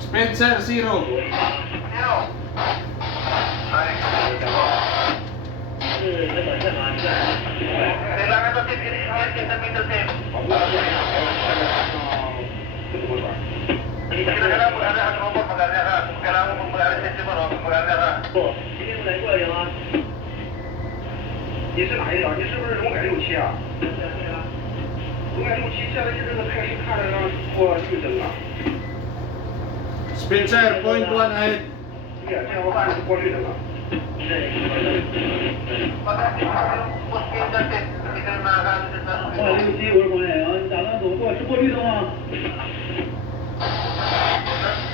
Spencer, 0. Kailangan to tip in the middle tip. Hindi ka kailangan mag-alala ka mo, mag-alala ka. Kailangan mo mag-alala sa tip mo, mag-alala ka. 今天来过来吗？你是哪一档？你是不是龙改67啊？龙改67现在就这个态势看着让过绿灯啊。 Spencer, 0.1 ahead. 对呀，这样的话是过绿灯了。 Pag-atip mo yung push in the tip, hindi ka nakakalit na. 267，我是黄海洋，你打算怎么过？是过绿灯吗？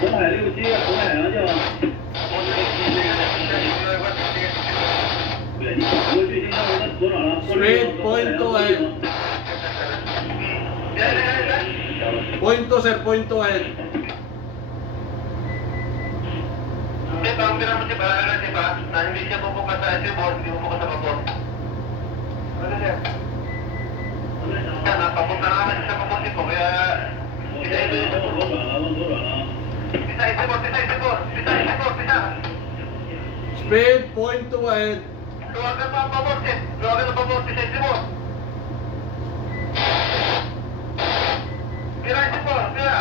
红海67，红海洋叫。对，你打过去，现在我在左转了。Straight, 0.2 ahead. 0.2 sir, 0.2 ahead. Tip, ang pinang mo tip, alala na tip ha, na hindi siya pupukas sa board, hindi pupukas sa babor. Ano siya? Yan, napapunta na naman siya sa babor tip ko, kaya... 往左转了，往左转了。 Pisa. Speed, 0.2 ahead. Luwagan mo ang babor tip, luwagan ang babor tip, isa mo. Pira, isa po, pira.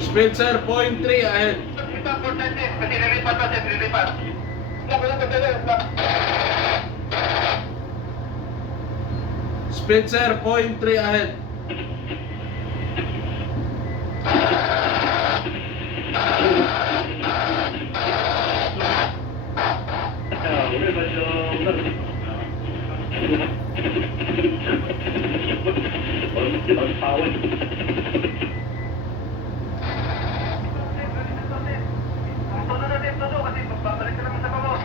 Spencer, 0.3 ahead. Kita po sa tip, kasi lilipat na tip, lilipat. Stop. Spencer, 0.3 ahead.我这边就我这边插问。 Sunod na tip na to, kasi babalik ka naman sa babor.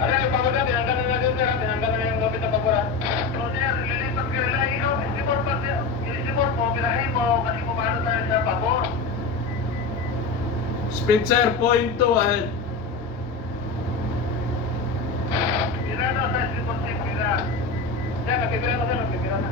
Ano yung babor na, tinanggal na natin sir, tinanggal na yung lobit na babor ha. So sir, lilipat ka nila, ikaw, isibor mo, pirahin mo, kasi kumano tayo sa babor. Spencer, 0.2 ahead. Pira na sa isibor tip, pira. Sir, nagpipira na.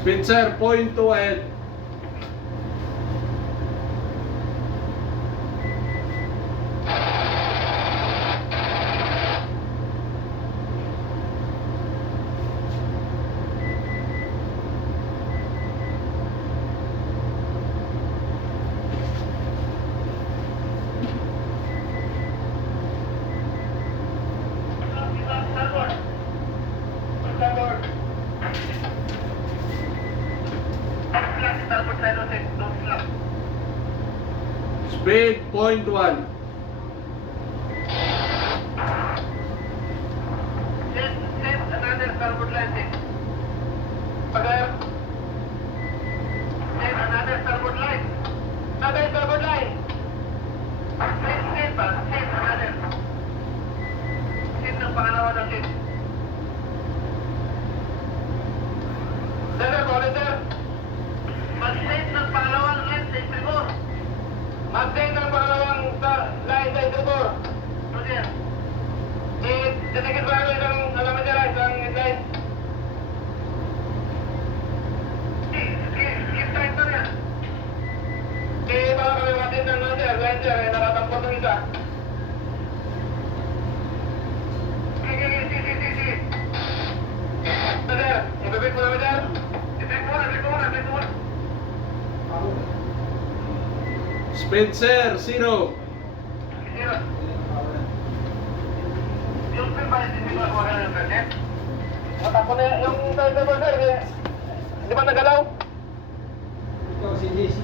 Spencer, 0.2 ahead. Starboard. Starboard side, don't slap. Speed, 0.1. Set another starboard line, set. Pagayar. Set another starboard line. Another starboard line. Set pa. Set another. Set ng pangalawa na set. Sir, volunteer. Mag-set ng pangalawang line sa istribor. Mag-set ng pangalawang line sa istribor. Ano siya? Titikit ba ano isang alaman nila, isang headline? Keep tight na yan. Eh, baka kami matin ng line sir, nakatampot ng isa. Sige. Sir, ibibig mo namin sir. Ibig mo na. Spencer, 0. Yung film ba, hindi ko nakuha ka ng internet? Matakbo na yung title mo sir, di ba nagalaw? Ikaw si JC.